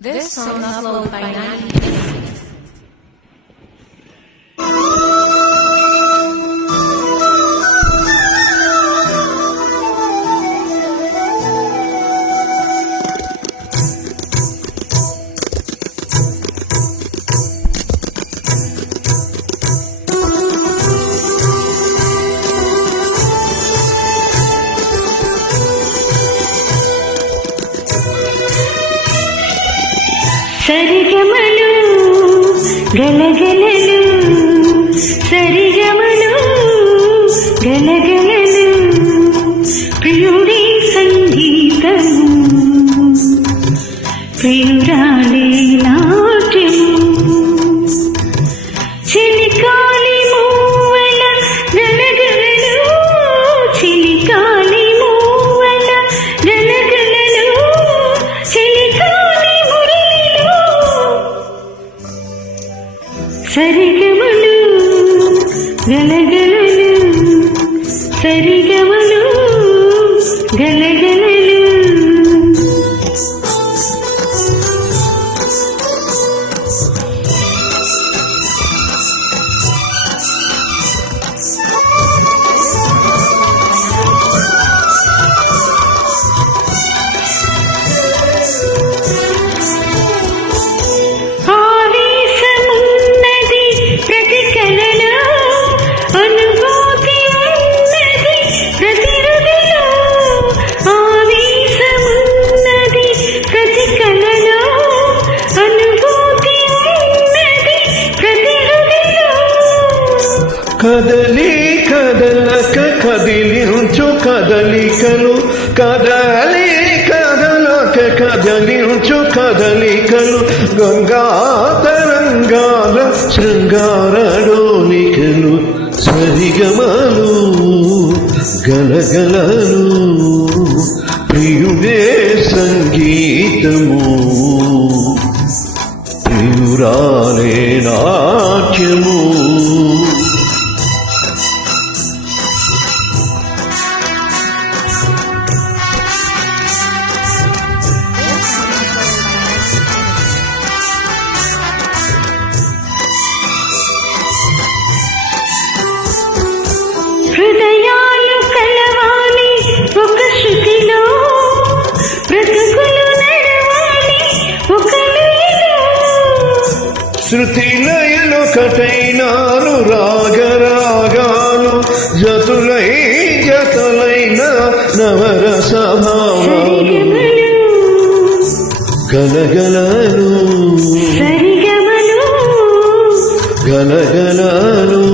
This song is uploaded by 90 సరిగమలు గలగలలు సరిగమలు గలగలలు ప్రియుడి సంగీతము ప్రియురాలి నాట్యము చిలికాలి మూవల గలగలలు చిలికాలి మూవల గలగలలు చిలికాలి సరిగమలు గలగలలు సరిగమలు గలగలలు కదలి కదలక కదిలించు కదలికలు కదలి కదలక కదిలించు కదలికలు గంగా తరంగాల శృంగార డోలికలు సరిగమలు గలగలలు ప్రియుడే సంగీతము ప్రియురాలే నాట్యము హృదయాలు కలవాలి ఒక శృతిలో బ్రతుకులు నడవాలి ఒక లయలో శృతి లయలు కటైనాను రాగరాగాలు జతులై జతలైన నవరస భావాలు గలగలలు సరిగమలు గలగలలు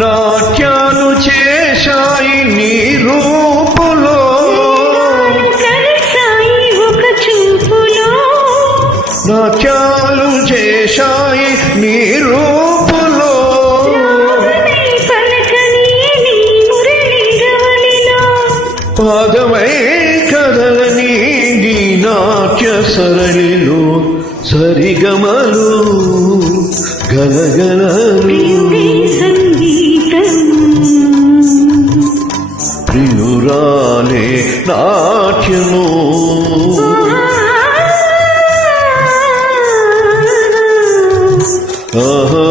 నాట్యాలు చేశాయి నీ రూపులో ఒక చూపులో నాట్యాలు చేశాయి నీ రూపులో పాదమై కదలని నీ నాట్య సరళిలో సరిగమలు గలగలలు ప్రియురాలే నాట్యము ఆహా